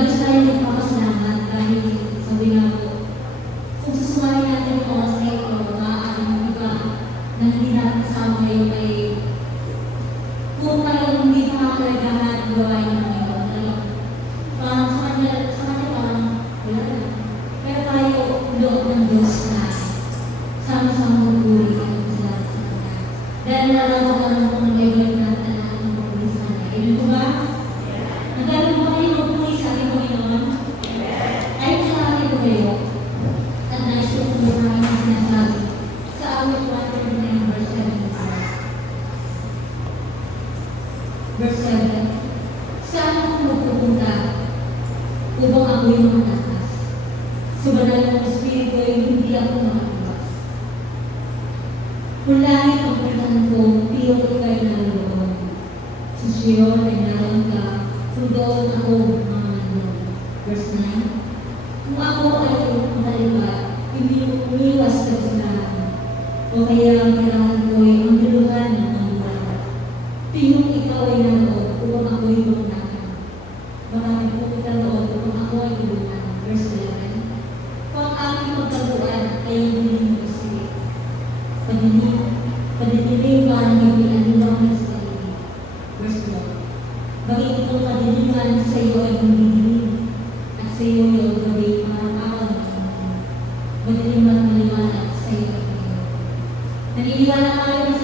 labis tayo nagpapasalamat dahil sabi nga po, kung susumali natin yung oras na ito, maaaring iba na hindi natin kasama ngayon ay kung talagang hindi makakalagahan ang gawain ng ngayon. Parang sa kanya parang wala na. Pero tayo, loob ng Diyos na sama-sama magpuri at masalamat sa Kanya. Dahil nararamdaman ko ng ngayon natin ang magpuri sa Kanya. Amen po ba? Nagaling mo kayo magpuri sa ating Panginoon? Ay, sa akin po kayo. At nais ko po namin ang sinasabi sa awit 139 verse 7. Verse 7. Saan ako magpupunta upang ako'y manakas? Sa banal ng Espiritu ay hindi ako makatubas. Kung langit ang puntahan ko, tiyo ika'y naroon. Sa Sion ay naroon ka, kung doon ako mamanoon. Verse 9. Kung ako ay malibat, umiwas ka sa lahat. O kaya ang kailangan ko ay ang duluhan ng mga lahat. Tiyong ikaw ay naroon upang ako'y manakas. Marami po kita roon upang ako ay duluhan. Verse 11. Kung ang aking pagkabuan ay hindi mo kasi paninilig ang hindi anilang sa iyo. Verse 12. Bakit itong paninigan sa iyo ay humihiling at sa iyo ay gabi araw-araw na sa mga. Maliwanag sa iyo ay kayo. Naniniwala kayo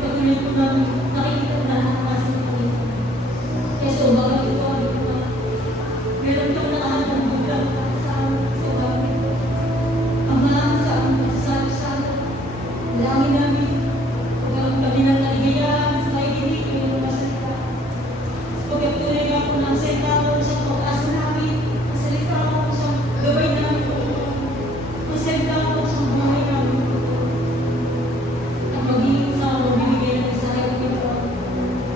Patuloy namin nakikita na kasi kami. Kaya so, bakit ito ang ito? Meron itong nakahandang bulan sa amin. So, bakit? Ama, sa aming masasabi sa amin. Langin namin. Huwag kami ng kaligayahan sa kaikinig ng iyong masalita. Pagkatunay nga po ng salita mo sa pag-asa namin. Masalita mo sa gabay namin po. Masalita mo sa buhay namin po. At magiging sa magbibigay ng isa kayo ito.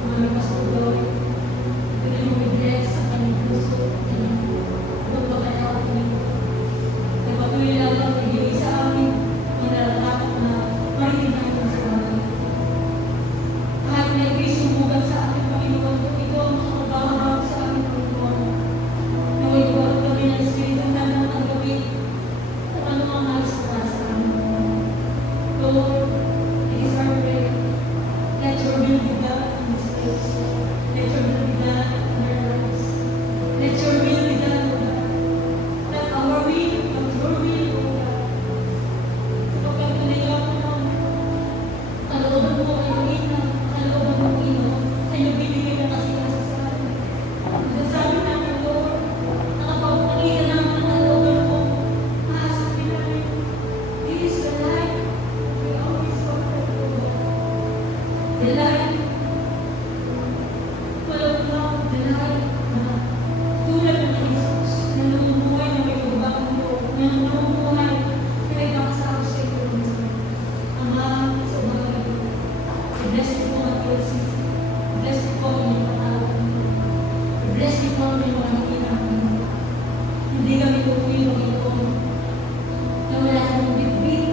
Mami Pastor, ito yung mag-bless sa kanyang puso. Huwag ba kaya ako nito? Nagpatuloy lang ang ibigay sa amin. Manalatakot na marinig namin sa amin. Kahit may sumugat sa ating Panginoon, ito ang makabahabang sa ating Panginoon. Naway buwan kami ng Espiritu na ng gabi kung ano ang nais para sa amin. Lord, it is our prayer. Let your will be done in this place. Let your will be done in our lives. Let your will be done, O God. Not our will, but your will, O God. Sapagkat tuloy ako ng kalooban mo ay ina, kalooban mo ino, ay nabibigay na kasi sa amin. Nasasabi namin, Lord, nakapagpakita namin ang kalooban mo, mahasabi namin, this is the life we always wanted, O God. The life, full of love, the life na tulad ng Jesus, na namumuhay na may ibang loob, na namumuhay na may baksaw sa iyo. Ama, sa umaga na ito, i-bless niyo po ang PLCC. I-bless niyo po ang inyong katawan. I-bless niyo po ang inyong mga namin. Hindi kami uuwi, Panginoon, na wala kaming bitbit,